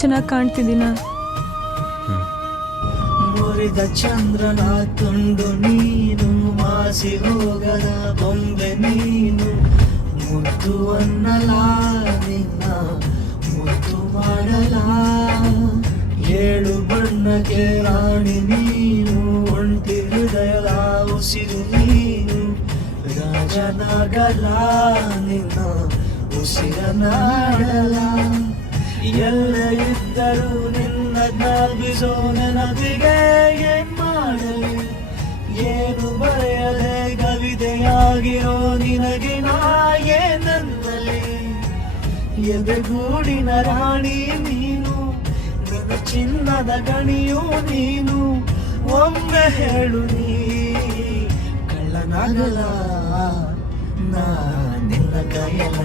ಚೆನ್ನಾಗಿ ಕಾಣ್ತಿದ್ದೀನ? ಮುರಿದ ಚಂದ್ರನ ತುಂಡು ನೀನು, ಮಾಸಿ ಹೋಗದ ಬೊಂಬೆ ನೀನು, ಮುದ್ದು ಅನ್ನಲ ನಿನ್ನ ಮುದ್ದು ಮಾಡಲ. ಏಳು ಬಣ್ಣಕ್ಕೆ ರಾಣಿ ನೀನು, ಒಂಟಿ ಹೃದಯದ ಉಸಿರು ನೀನು, ರಾಜನಾಗಲ ನಿನ್ನ ಉಸಿರನಾಡಲ. ಎಲ್ಲ ಇದ್ದರೂ ನಿನ್ನ ಜ್ಞಾಪಿಸೋ ನೆನಪಿಗೆ ಏನ್ ಮಾಡಲಿ, ಏನು ಬರೆಯದೆ ಕವಿತೆಯಾಗಿರೋ ನಿನಗೆ ನಾ ಏನಂತಲಿ. ಎದೆಗೂಡಿನ ರಾಣಿ ನೀನು, ನನ್ನ ಚಿನ್ನದ ಗಣಿಯೂ ನೀನು, ಒಮ್ಮೆ ಹೇಳು ನೀ ಕಳ್ಳನಾಗಲ ನಾ ನಿನ್ನ ಕೈಯಲ.